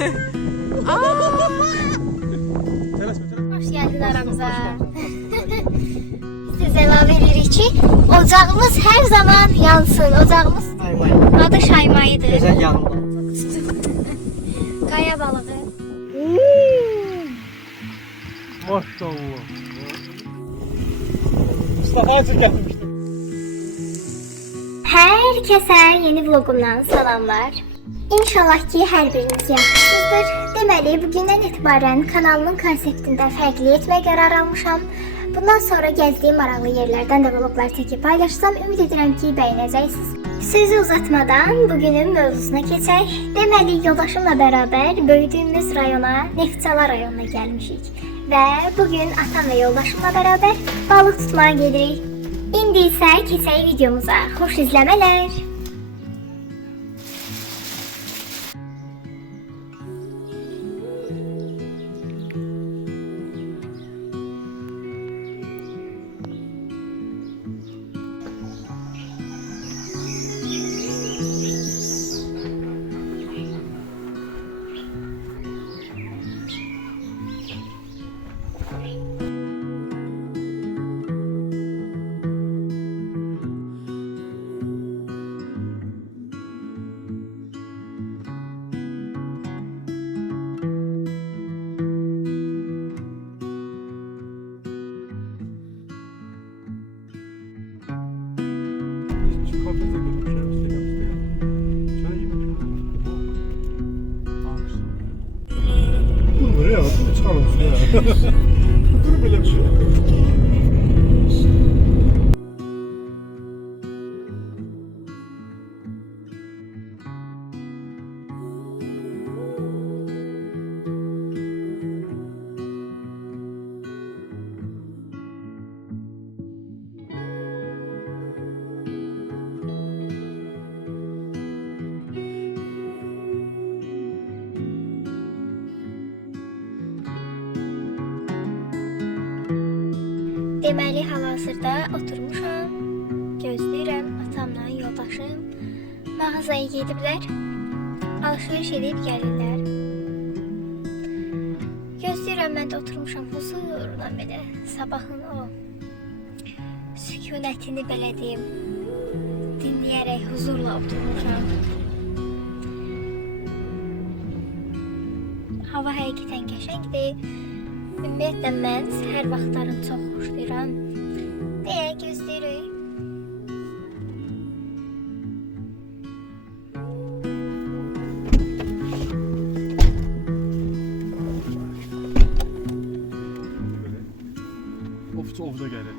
Hoş geldin aramıza. Size əlavə edirik ki, ocağımız hər zaman yansın. Ocağımız adı Şaymayıdır. Güzel yanma. Qaya balığı. Maşallah. Mustafa Acır getirmiştim. Herkese yeni vlogumdan salamlar. İnşallah ki hər biriniz yaxşısınızdır. Deməli, bugündən etibarən kanalımın konseptində fərqli etməyə qərar almışam. Bundan sonra gəzdiyim maraqlı yerlərdən də vloglar çəkib paylaşsam, ümid edirəm ki, bəyənəcəksiniz. Sözü uzatmadan bugünün mövzusuna keçək. Deməli, yoldaşımla bərabər böyüdüyümüz rayona, Neftçala rayonuna gəlmişik. Və bugün atam və yoldaşımla bərabər balıq tutmağa gedirik. İndi isə keçək videomuza. Xoş izləmələr. Dur ya, dur çıkarmışsın ya. Dur böyle bir şey. Deməli, hal-hazırda oturmuşam, gözləyirəm atamla yoldaşım mağazaya gediblər, alışveriş edib gəlirlər. Gözləyirəm, mən də oturmuşam huzurla belə, sabahın o sükunətini belə deyim, dinləyərək huzurla oturmuşam. Hava həqiqətən qəşəngdir. Ümumiyyətlə, mən səhər vaxtlarını çox xoşlayıram. Deyə gözləyirik. Of da gelir.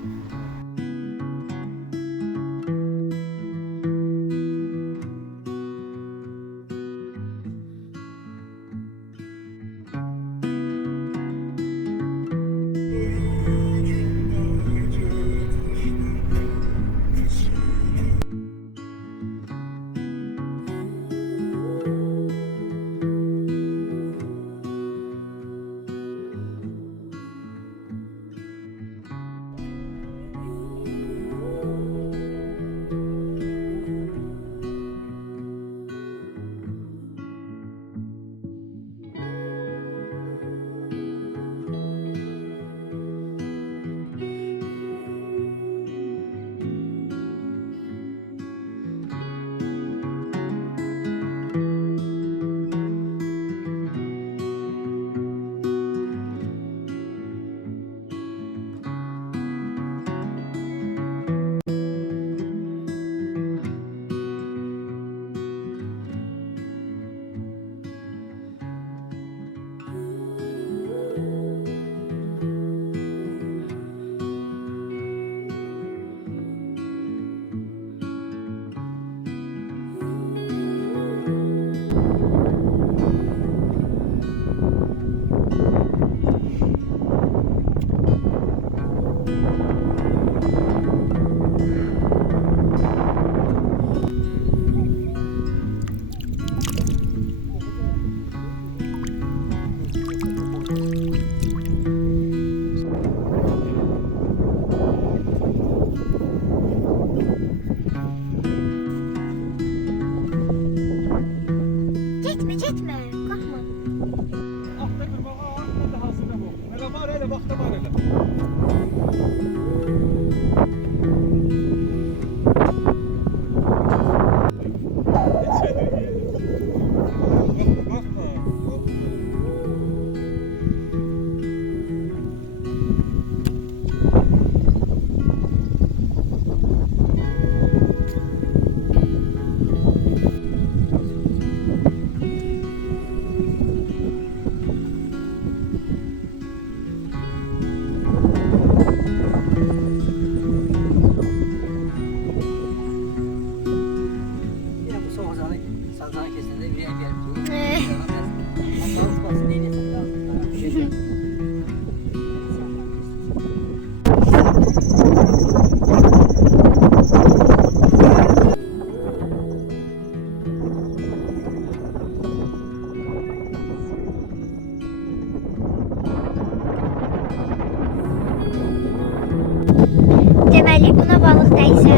Deməli, buna balıq dəysə,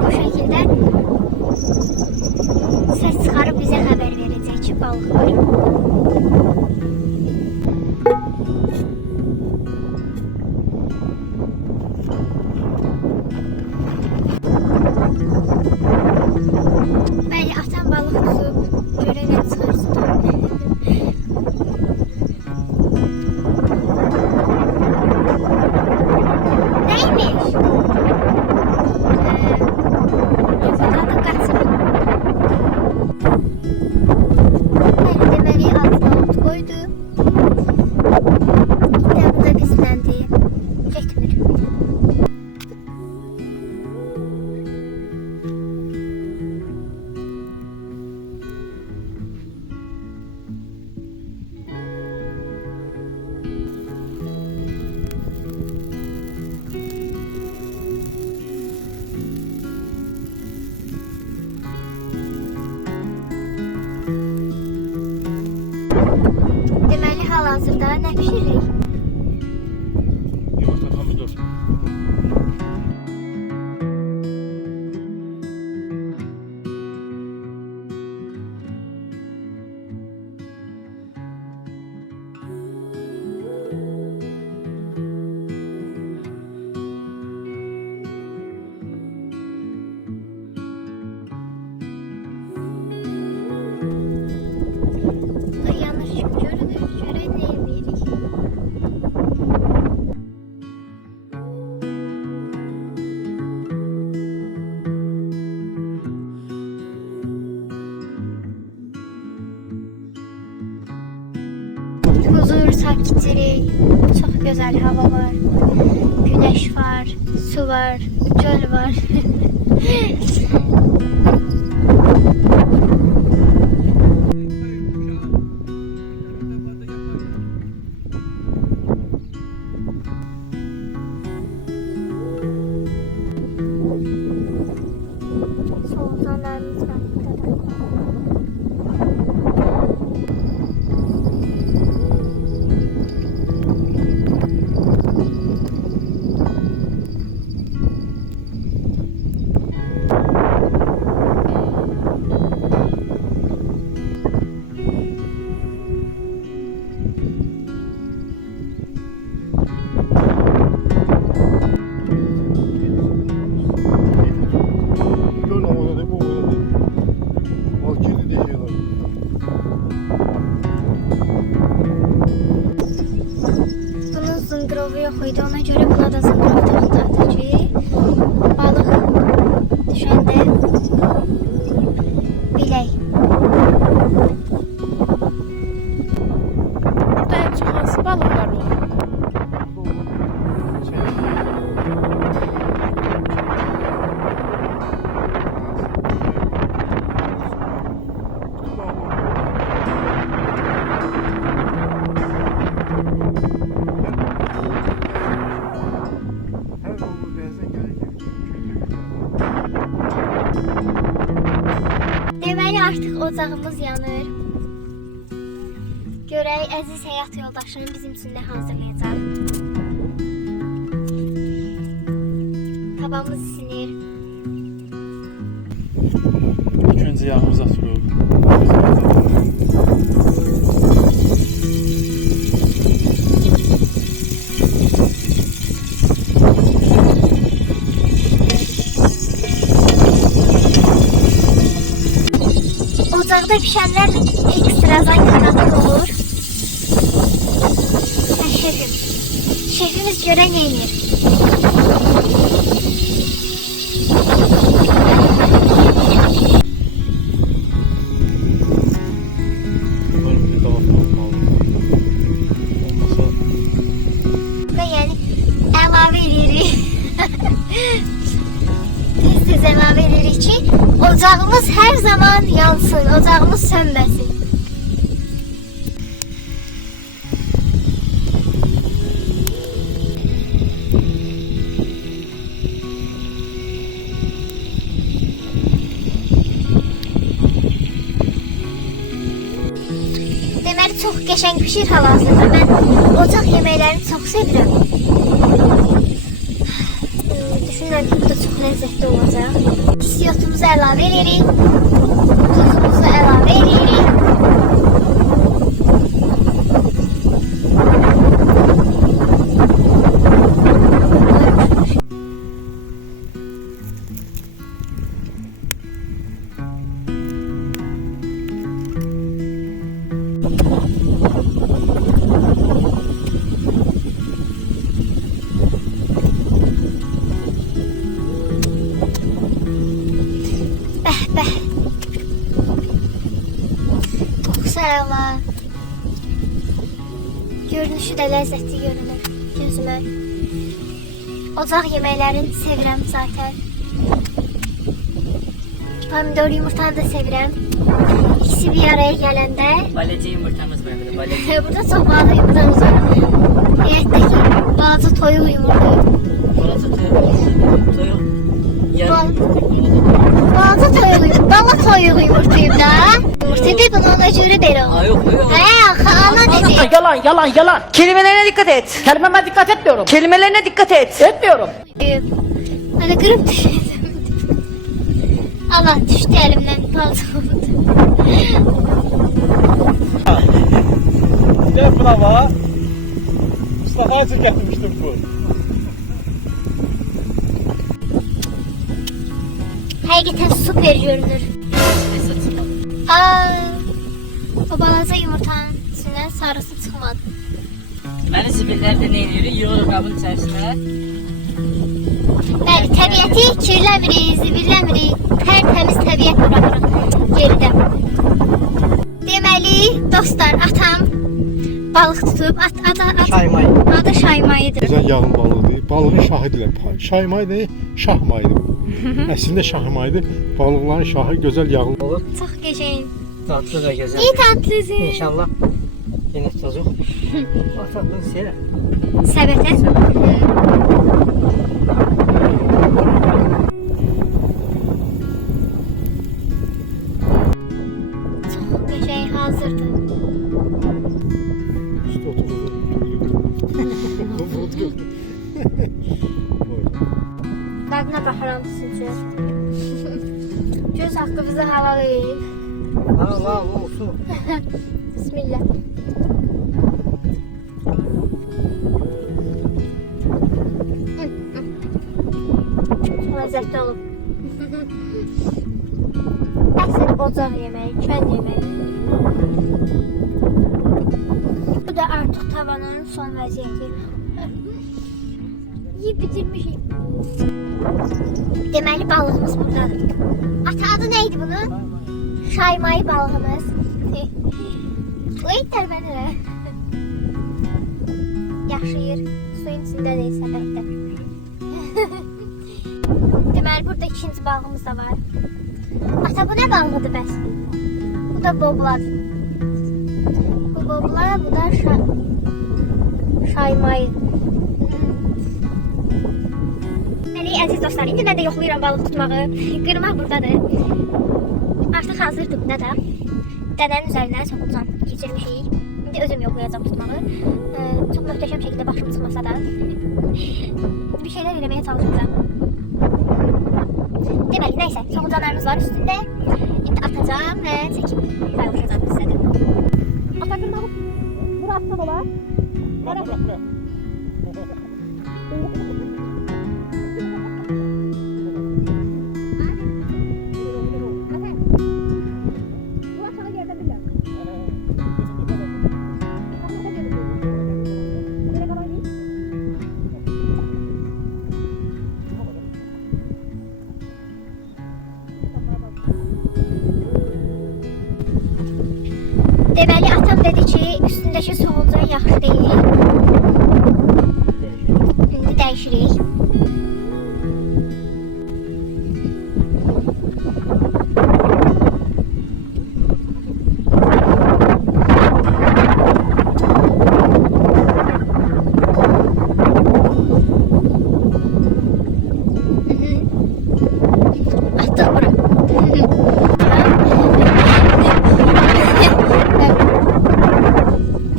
bu şəkildə səs çıxarıb bizə xəbər verəcək ki, balıq var. Bəli, atam balıq tutub, görən nə çıxar sudan. Neymiş? Adı qaçır. Bəli, deməli altına ot qoydu. İlk bu da bizləndir. Getmir. Deməli, hal-hazırda nə pişiririk? Yumurta pomidor. Yanlış görünür. Görək nə edirik? Huzur, sakitçilik, çox gözəl hava var, güneş var, su var, göl var. Solucanlarımız var burada da. Göl havada değil, bu havada değil. O kirli de yiyorlar. Bunun zınqırovu yox idi, ona görə buna da zınqırov taxtardı ki, balıq düşəndə bilək. Burada en çok hansı balıklar olur? Her olduğu denizden gelecek. Deməli, artıq ocağımız yanır. Görək, əziz həyat yoldaşım bizim üçün nə hazırlayacaq. Tavamız isinir. İlk önce yağımızı atıyoruz. Ocaqda pişənlər ekstrazan qanadlı olur. Şefim. Şefimiz görə nə edir? Bunları bir tabak olmalı. Olmasa Və yəni əlavə edirik. Tez-tez əlavə edirik ki, ocağımız hər zaman yansın, ocağımız sönməsin. Deməli, çox qəşəng pişir hal-hazırda. Mən ocaq yeməklərini çox sevirəm. Əminəm ki, bu da çox ləzzətli olacaq. Hissiyatımızı əlavə edirik. Tuzumuzu əlavə edirik. Bəh, bəh. Qoxusu əla. Görünüşü də ləzzətli görünür gözümə. Ocaq yeməklərini sevirəm zaten. Pomidor yumurtanı da sevirəm. İkisi bir araya gələndə Baleci yumurtamız var burada. Baleci. burada çox balaca yumurtamız var. Həyətdəki balaca toyuq yumurtayı. Balası toyuq. Yarım. Balaca toyuq, bala toyuq yumurtayım da. Yumurtayı bir bunu ona görə belə olur. Aa yok yok. Ana dedi. Yalan yalan yalan. Kelimelerine dikkat et. Kelimeme dikkat etmiyorum. Kelimelerine dikkat et. Etmiyorum. Hadi kırıp düşürdüm. Allah düştü elimden paltomu. Gel brava. Mustafa Acır getirmiştim bu. Həqiqətən super görünür. Aa, o balaca yumurtanın içindən sarısı çıxmadı. Beni zibillərdə nə edirik? Yoruq qabın içərisinə. Bəli, təbiəti kirləmirik, zibilləmirik. Tərtəmiz təbiət buraxırıq geridə. Deməli, dostlar, atam balıq tutub, Şaymay. adı Şaymayıdır. Güzel yağın balığıdır. Balığın şahıdırlar. Şahmay değil, şahmaydı. Əslində şahmaydı. Balıqların şahı gözəl yağlı. Çox qəşəng. Tatlı da güzel. İyi tatlısın. İnşallah. Yine çocuk. Bataklı seyre. Səbətə. Çox qəşəng hazırdır. İşte oturdu. Dadına baxıram sizcə. Göz haqqımızı halal edib. Allah olsun. Bismillah. Çox ləzzətli olub. Əsl ocaq yeməyi, kənd yeməyi. Bu da artıq tavanın son vəziyyəti. Yiyib bitirmişik. Deməli balığımız buradadır. Ata adı neydi bunun? Şaymayı balığımız. O itlər mənə elə. Yaşayır. Suyun içində deyil, səbətdə. Deməli burada ikinci balığımız da var. Ata bu nə balığıdır bəs? Bu da bobladır. Bu bobla, bu da şaymayı. Əziz dostlar, indi mən də yoxlayıram balıq tutmağı. Qırmaq buradadır. Artıq hazırdır buna da. Dənənin üzərindən soxulcan keçirmişik. İndi özüm yoxlayacağım tutmağı. Çox möhtəşəm şəkildə başım çıxmasa da. Bir şeylər eləməyə çalışacağım. Deməli, nəysə, soxulcanlarımız var üstündə. İndi atacağım və çəkib paylaşacağım sizə də. Ata qırmağı bura atsan olar. Bırak. Deməli, atam dedi ki, üstündəki soğulcan yaxşı deyil. İndi dəyişirik. Atdım bura.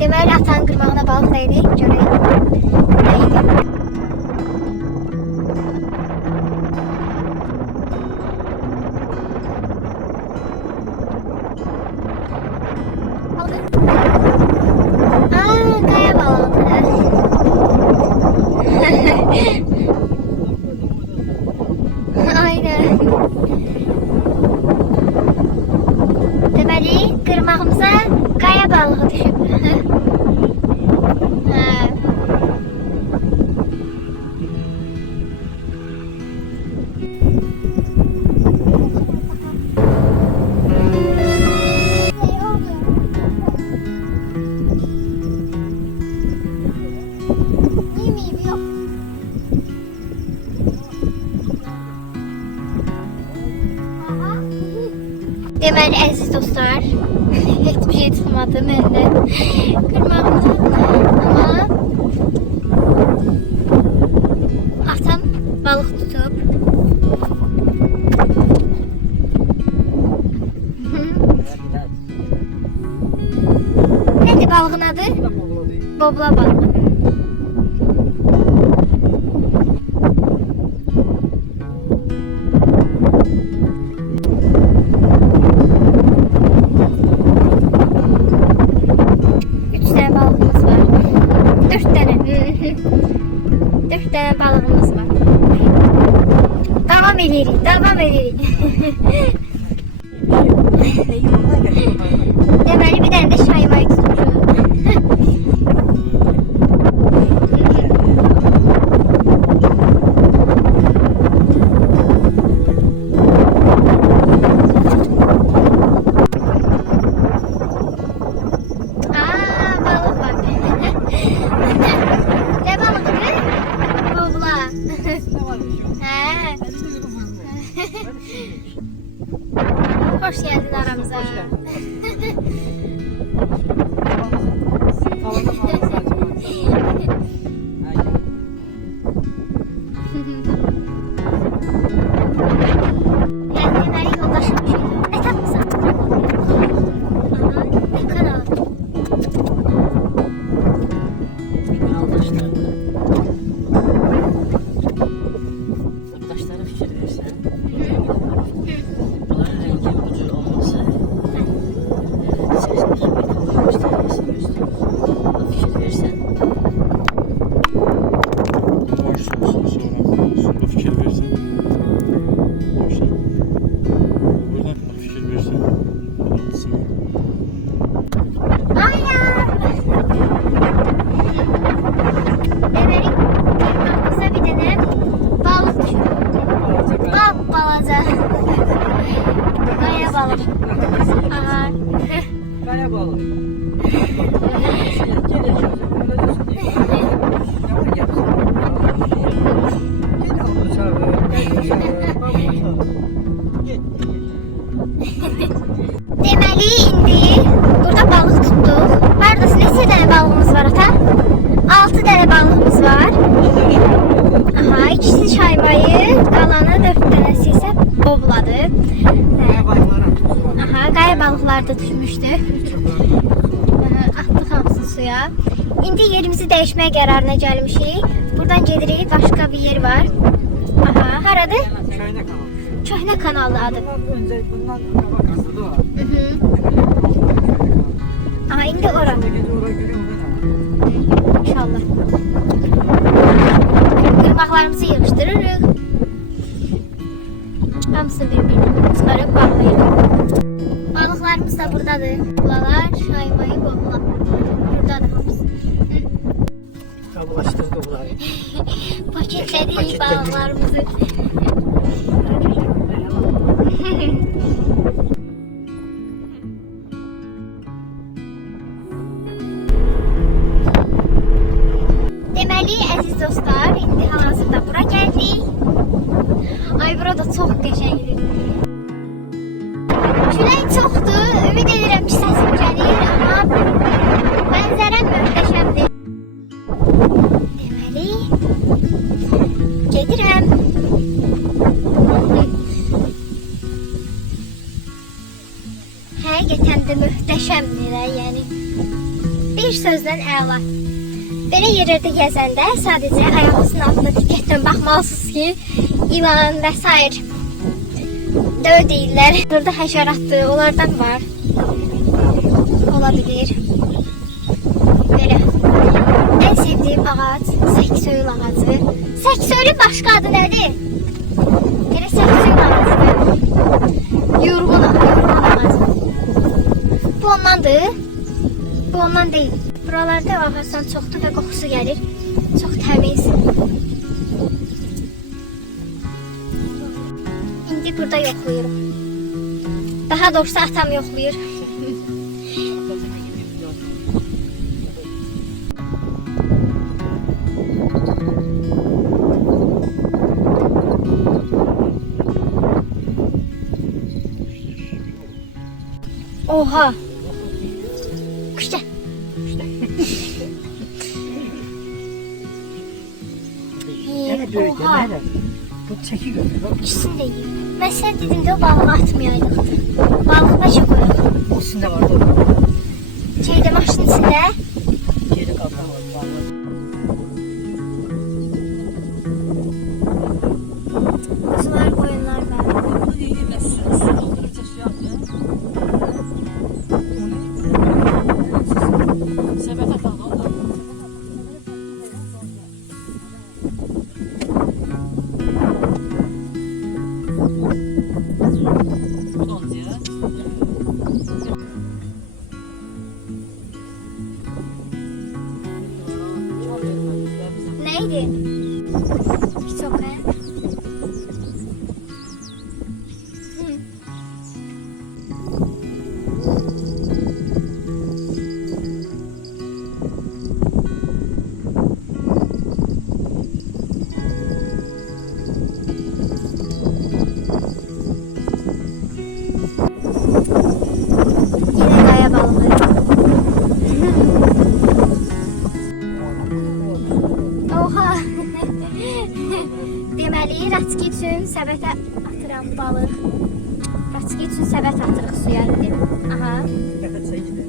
Deməli, atanın qırmağına balıq dəydik. Aa, qaya balığıdır. Aynen. Deməli, qırmağımıza qaya balığı düşüb. Hə. Deməli, əziz dostlar, heç bir şey tutmadı məndən qırmağımdan, amma atam balıq tutub. Nədir balığın adı? Bobla balığı. Dört tane balığımız var. Devam edirik, devam edirik. Deməli bir tane de şaymay tutmuşum. Aa, balık var. Ne balığı? Bobla. He. Hoş geldin aramıza. Yani deməli yoldaşım bir şey. Ne tapmısan? Aha, ne kanal? Taşlara fikir versen, bunların rengi ucu olmasa, ses göstermesini gösterir. Fikir versen, Sonra fikir versen. Buradan fikir versen. Deməli, qırmağımıza bir dənə balıq düşüb. Balaca. Qaya balıq. Aha. kaya balığı. Deməli, indi burada balıq tutduq. Hardasa neçə dənə balığımız var ata? 6 dənə balığımız var. Aha, ikisi şaymayı, qalanı 4 dənəsi isə bobladı. Aha, qaya balıqlar da düşmüşdü. Atdıq hamısını suya. İndi yerimizi dəyişməyə qərarına gəlmişik. Buradan gedirik, başqa bir yer var. Aha, haradır? Köynə kanal. Köhnə kanallı adı. Öncə bundan qabaq qazdı o. Aha, indi ora. Gecə ora görüyorum da. İnşallah. Qırmaqlarımızı yığışdırırıq. Hamısını bir-birini çıxarıb bağlayırıq. Balıqlarımız da buradadır. Bulalar, şaymayı, bobla. Buradadır hamısı. Qabılaşdırdı bunları. Paketlədik balıqlarımızı. Deməli, əziz dostlar, indi hal-hazırda bura gəldik. Ay, burada çox qəşəngdir. Külək çoxdur, ümid edirəm ki, səsim gəlir, amma mənzərəm möhtəşəmdir. Deməli, gedirəm. Həqiqətən də möhtəşəmdir, yəni. Bir sözlə əla. Belə yerlərdə gəzəndə sadəcə ayağınızın altına diqqətlə baxmalısınız ki, ilan və s. Döv deyirlər. Burada həşəratdır, onlardan var. ola bilir. Belə. Ən sevdiyim ağac Səksöyül ağacı. Səksöyülün başqa adı nədir? Elə Səksöyül ağacıdır. Yorğun ağacı. Bu ondandır. Bu ondan deyil. Buralarda ağacdan çoxdur və qoxusu gəlir. Çox təmiz. İndi burada yoxlayırım. Daha doğrusu atam yoxlayır. Oha. Kuşta. Oha. Bu çeki götür. İkisini de yiyeyim. Ben sen dedim de o balığı atmayaydık. Balık başa koyalım. O içinde vardı orada. Şeyde maşının içinde. Geri kalkamadı. Kuzular, koyunlar var. Bunu yiyemezsiniz. Doldurunca su yapıyor. Sepet atalım. Bu da onun yeri. Neydi? Hiç yok he. Yine kaya balığı. Oha. Deməli, Raçki üçün səbətə atıram balıq. Raçki üçün səbət atırıq suya. Aha. Sepet sayı gider.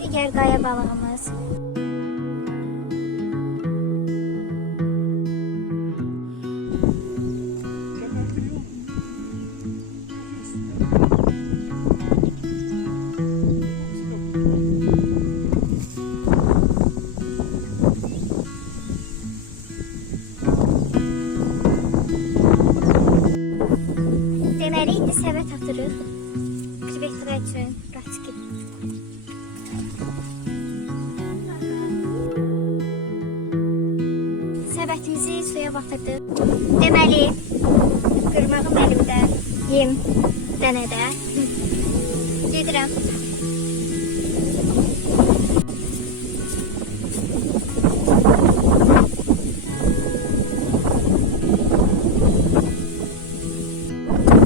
Digər qaya balığımız. Deməli, indi səbət atırıq. Krevetka üçün Raçki. Səbətimizi suya batırdıq. Deməli, qırmağım əlimdə, yem dənədə. Gedirəm.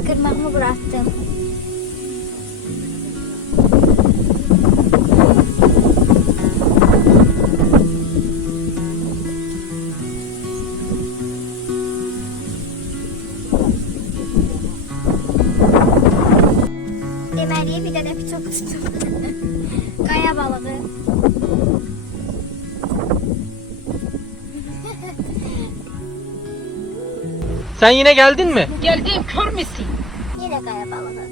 Qırmağımı bura attım. Deməli, bir dənə piçok tuttum. Qaya balığı. Sen yine geldin mi? Geldim kör müsün? Yine qaya balığı.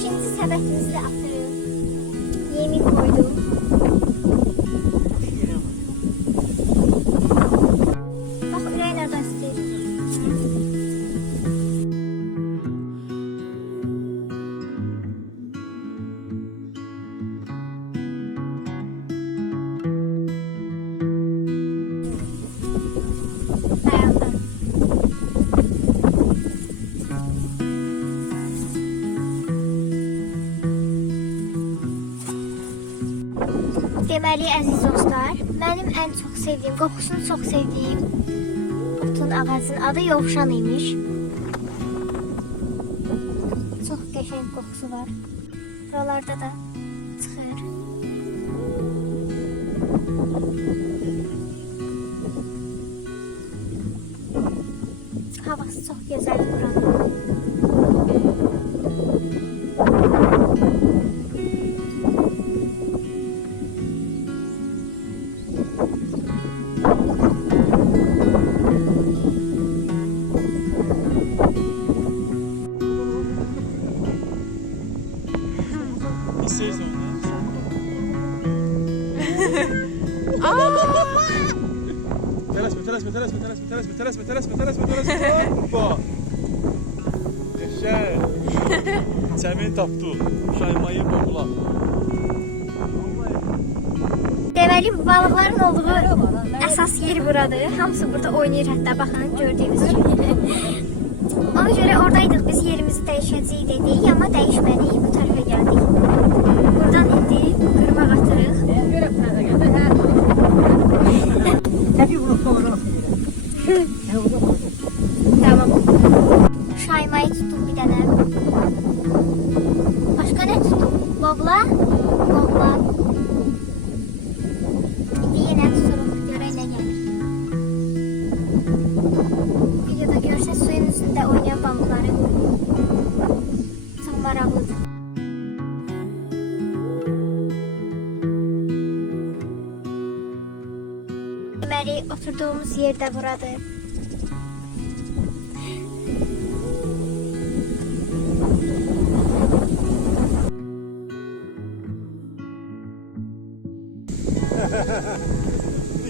Şimdi səbətimizi atırıq. Yemi koydum. Bak ürəyi nereden istəyir? Ayağından. Deməli, əziz dostlar, mənim ən çox sevdiyim, qoxusunu çox sevdiyim otun ağacın adı Yovşan imiş. Çox qəşəng qoxusu var. Buralarda da çıxır. Havası çox gözəldir buranın. Hoppa. Yaşa. Çəmin tapdı. Şaymayı boğula. Deməli bu balıqların olduğu əsas yer buradır. Hamısı burada oynayır hətta baxın gördüyünüz kimi. Ona görə oradaydıq biz yerimizi dəyişəcəyik dedik, amma dəyişmədik. Bu tərəfə gəldik. Buradan indi qırmaq atırıq. Tamam. Şaymayı tuttum bir dənə. Başqa nə tuttum? Bobla. Bobla. İndi yenə tuturuq. Görək nə gəlir. Videoda görsəz suyun üstündə oynayan balıqları. Çox maraqlıdır. Deməli, oturduğumuz yerdə buradır.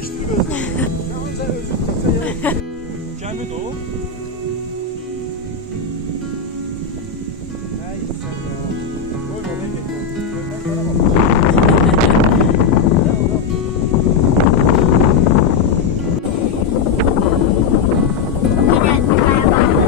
İşte gözüm. Ya sen özün tutsa ya. Gəmi də o. Ay sen ya. Koyma ne getirdin? Gözden kara bak. Yine kaya bağlı.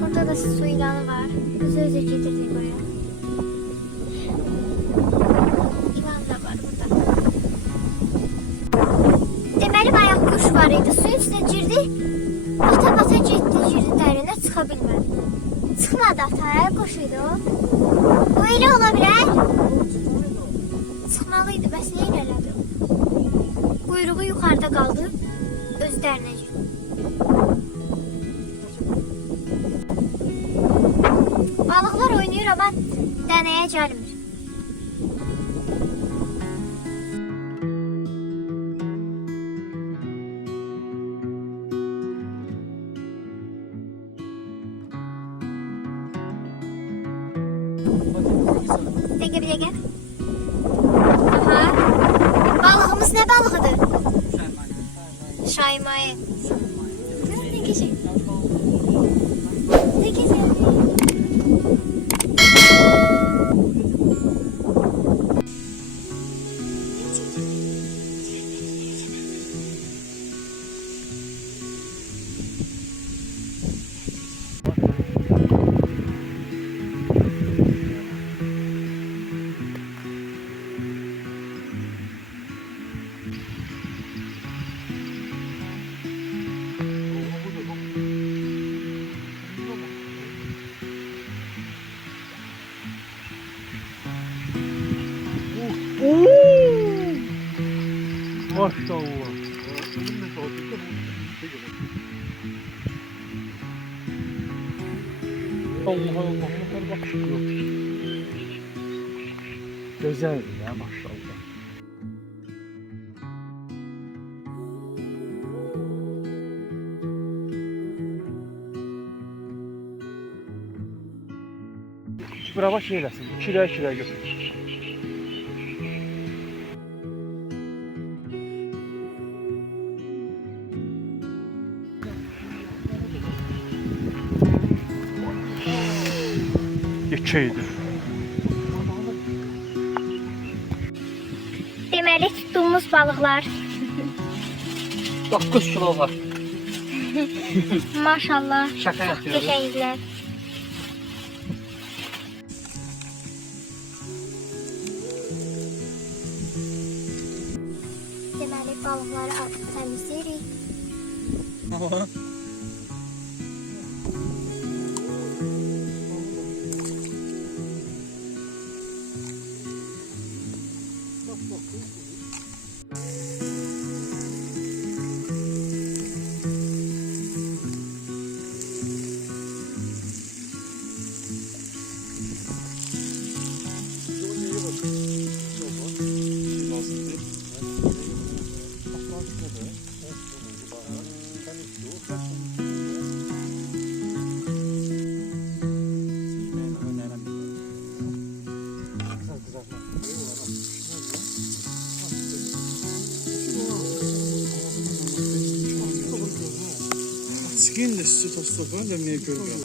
Burada da su ilanı var. Bizi özür getirdik oraya. İlan da var burada. Deməli bayaq quş var idi. Suyun üstünə girdi. Bata girdi dərinə çıxa bilmədi. Çıxmadı ata, quş idi o. O elə ola bilər. Çıxmalıydı, bəs niyə elə elədi? Quyruğu yuxarıda qaldı. Öz dərinə girdi. Balıqlar oynayır ama dənəyə gəlmir. Bir dəqiqə. Aha. Balığımız nə balığıdır? Şaymayı. Ne geçecek? Ne geçecek? Maşallah. Allah Allah. Bak şu. Güzel ya maşallah. brava şey eləsin. Kirəyə götür. Yekeydir. Deməli tutduğumuz balıqlar 9 kilo var. maşallah Şaka çox yapıyoruz. qəşənglər. Deməli balıqları artıq təmizləyirik. Skin de süt hastalığı ben niye görürüm?